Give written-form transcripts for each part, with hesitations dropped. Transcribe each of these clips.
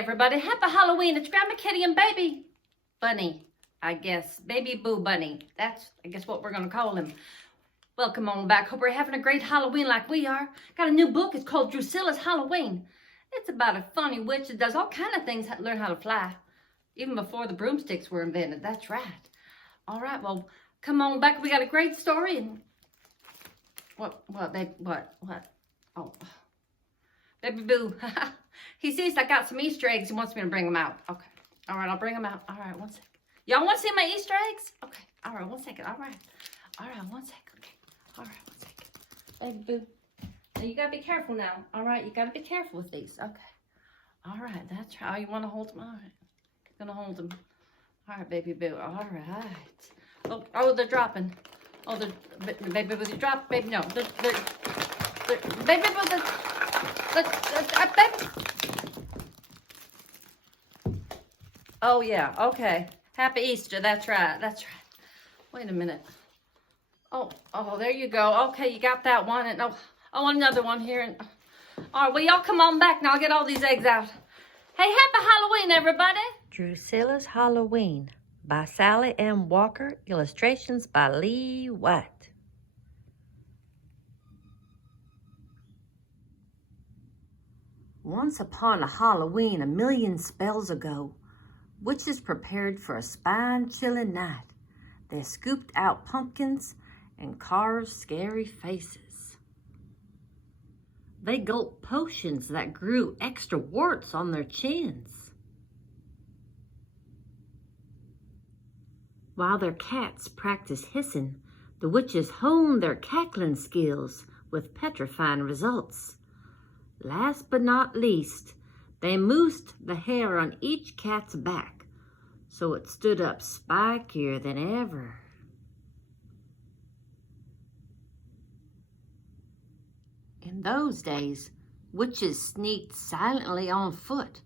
everybody. Happy Halloween. It's Grandma Kitty and Baby Bunny, I guess. Baby Boo Bunny. That's, I guess, what we're going to call him. Welcome on back. Hope we're having a great Halloween like we are. Got a new book. It's called Druscilla's Halloween. It's about a funny witch that does all kind of things to learn how to fly. Even before the broomsticks were invented. That's right. All right, well, come on back. We got a great story. And what? Oh, Baby Boo. He sees I got some Easter eggs. He wants me to bring them out. Okay. All right, I'll bring them out. All right, 1 second. Y'all want to see my Easter eggs? Okay. All right, 1 second. All right. All right, 1 second. Okay. All right, 1 second. Baby Boo. Now, you got to be careful now. All right, you got to be careful with these. Okay. All right, that's how you want to hold them. All right. You're going to hold them. All right, Baby Boo. All right. Oh, they're dropping. Oh, Baby Boo, they drop. Baby, no. They're Baby Boo, baby. Oh, yeah, okay. Happy Easter, that's right, that's right. Wait a minute. Oh, there you go. Okay, you got that one. And I want another one here. And all right, well, y'all come on back now. I'll get all these eggs out. Hey, happy Halloween, everybody. Druscilla's Halloween by Sally M. Walker. Illustrations by Lee White. Once upon a Halloween, a million spells ago, witches prepared for a spine-chilling night. They scooped out pumpkins and carved scary faces. They gulped potions that grew extra warts on their chins. While their cats practiced hissing, the witches honed their cackling skills with petrifying results. Last but not least, they moosed the hair on each cat's back so it stood up spikier than ever. In those days, witches sneaked silently on foot,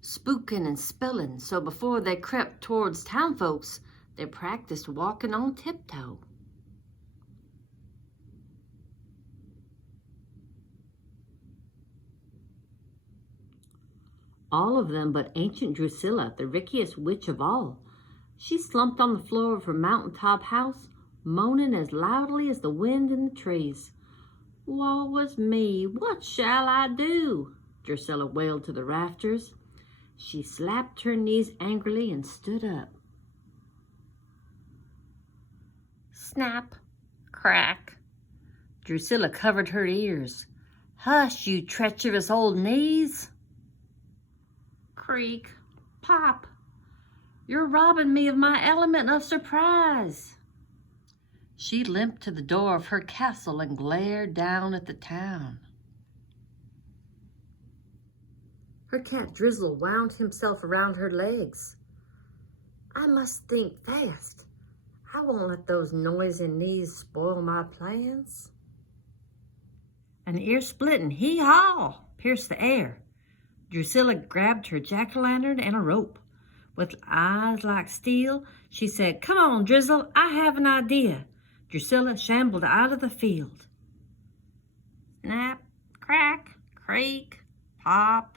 spooking and spelling, so before they crept towards town folks, they practiced walking on tiptoe. All of them but ancient Druscilla, the rickiest witch of all. She slumped on the floor of her mountaintop house, moaning as loudly as the wind in the trees. "Woe is me, what shall I do?" Druscilla wailed to the rafters. She slapped her knees angrily and stood up. Snap, crack. Druscilla covered her ears. "Hush, you treacherous old knees." Creak, pop. "You're robbing me of my element of surprise." She limped to the door of her castle and glared down at the town. Her cat Drizzle wound himself around her legs. "I must think fast. I won't let those noisy knees spoil my plans." An ear-splitting hee-haw pierced the air. Druscilla grabbed her jack-o'-lantern and a rope. With eyes like steel, she said, "Come on, Drizzle, I have an idea." Druscilla shambled out of the field. Snap, crack, creak, pop.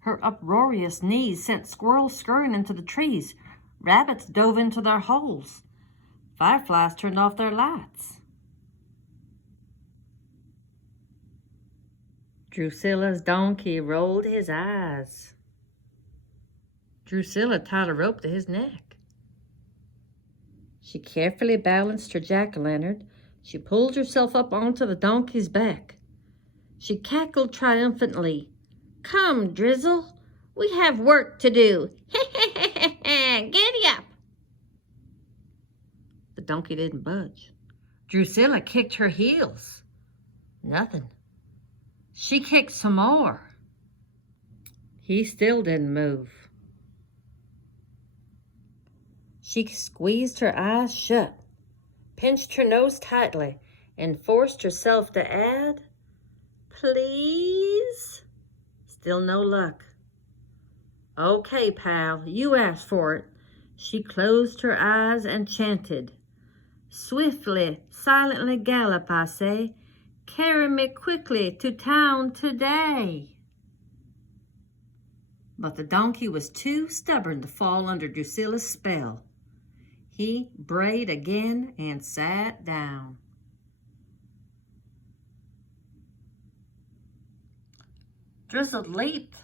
Her uproarious knees sent squirrels scurrying into the trees. Rabbits dove into their holes. Fireflies turned off their lights. Druscilla's donkey rolled his eyes. Druscilla tied a rope to his neck. She carefully balanced her jack-o'-lantern. She pulled herself up onto the donkey's back. She cackled triumphantly. "Come, Drizzle, we have work to do. Giddy up." The donkey didn't budge. Druscilla kicked her heels. Nothing. She kicked some more. He still didn't move. She squeezed her eyes shut, pinched her nose tightly, and forced herself to add, "Please?" Still no luck. "Okay, pal, you asked for it." She closed her eyes and chanted, "Swiftly, silently gallop, I say. Carry me quickly to town today." But the donkey was too stubborn to fall under Drusilla's spell. He brayed again and sat down. Drizzle leaped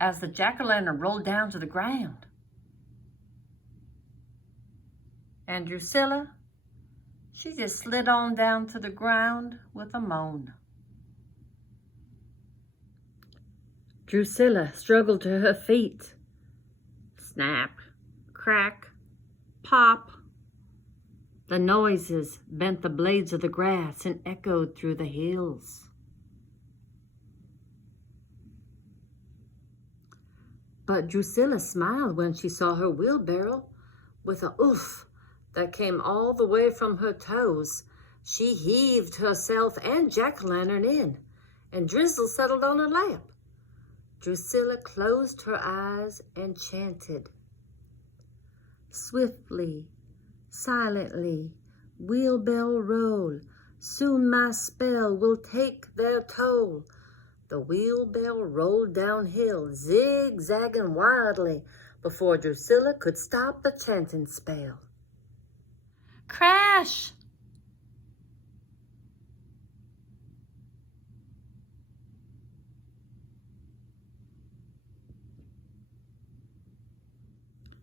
as the jack-o'-lantern rolled down to the ground. And Druscilla, she just slid on down to the ground with a moan. Druscilla struggled to her feet. Snap, crack, pop. The noises bent the blades of the grass and echoed through the hills. But Druscilla smiled when she saw her wheelbarrow. With a oof that came all the way from her toes, she heaved herself and jack-o'-lantern in, and Drizzle settled on her lap. Druscilla closed her eyes and chanted. Swiftly, silently, wheel-bell roll, soon my spell will take their toll. The wheel-bell rolled downhill, zigzagging wildly, before Druscilla could stop the chanting spell. Crash!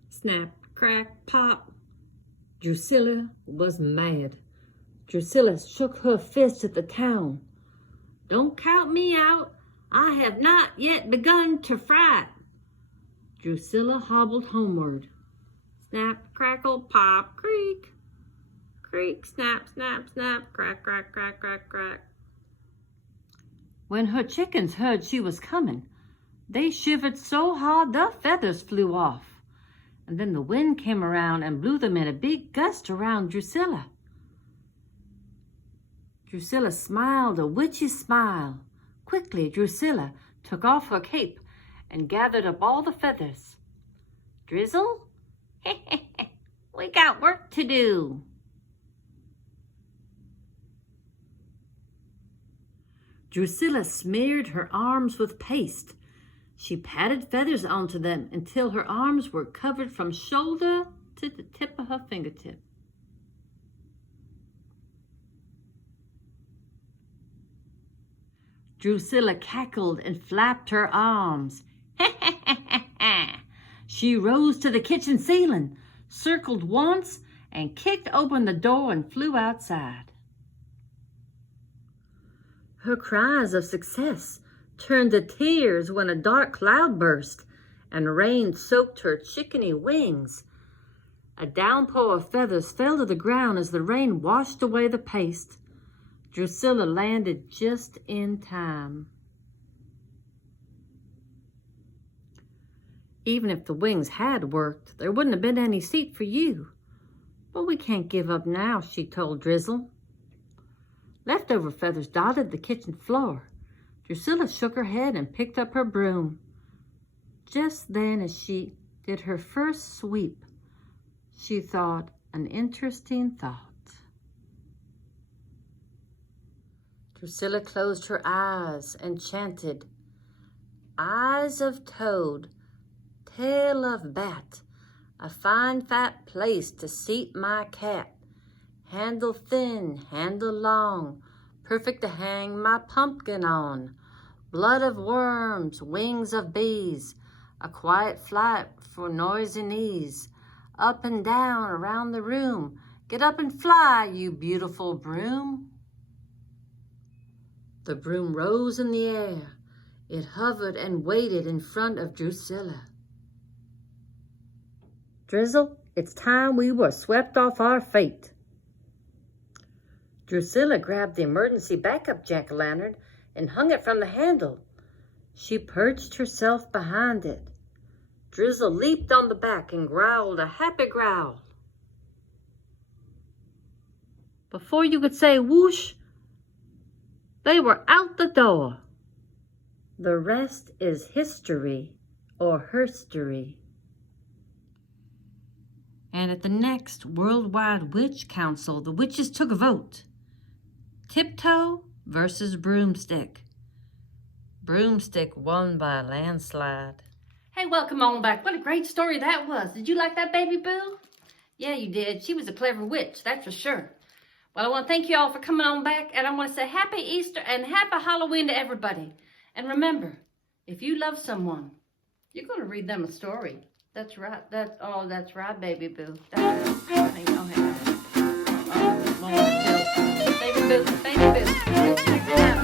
Snap, crack, pop. Druscilla was mad. Druscilla shook her fist at the town. Don't count me out. I have not yet begun to fright. Druscilla hobbled homeward. Snap, crackle, pop, creak. Creak, snap, snap, snap, crack, crack, crack, crack, crack. When her chickens heard she was coming, they shivered so hard their feathers flew off. And then the wind came around and blew them in a big gust around Druscilla. Druscilla smiled a witch's smile. Quickly, Druscilla took off her cape and gathered up all the feathers. Drizzle? We got work to do. Druscilla smeared her arms with paste. She patted feathers onto them until her arms were covered from shoulder to the tip of her fingertip. Druscilla cackled and flapped her arms. She rose to the kitchen ceiling, circled once, and kicked open the door and flew outside. Her cries of success turned to tears when a dark cloud burst and rain soaked her chickeny wings. A downpour of feathers fell to the ground as the rain washed away the paste. Druscilla landed just in time. Even if the wings had worked, there wouldn't have been any seat for you. But we can't give up now, she told Drizzle. Leftover feathers dotted the kitchen floor. Druscilla shook her head and picked up her broom. Just then, as she did her first sweep, she thought an interesting thought. Druscilla closed her eyes and chanted, Eyes of toad, tail of bat, a fine fat place to seat my cat. Handle thin, handle long, perfect to hang my pumpkin on. Blood of worms, wings of bees, a quiet flight for noise and ease. Up and down around the room, get up and fly, you beautiful broom. The broom rose in the air. It hovered and waited in front of Druscilla. Drizzle, it's time we were swept off our fate. Druscilla grabbed the emergency backup jack-o'-lantern and hung it from the handle. She perched herself behind it. Drizzle leaped on the back and growled a happy growl. Before you could say whoosh, they were out the door. The rest is history or herstory. And at the next Worldwide Witch Council, the witches took a vote. Tiptoe versus Broomstick. Broomstick won by a landslide. Hey, welcome on back. What a great story that was. Did you like that, Baby Boo? Yeah, you did. She was a clever witch, that's for sure. Well, I want to thank you all for coming on back, and I want to say Happy Easter and Happy Halloween to everybody. And remember, if you love someone, you're going to read them a story. That's right. That's right, Baby Boo. That's right. Hang on. Oh, Baby Boo, Baby Boo. Let's check it out.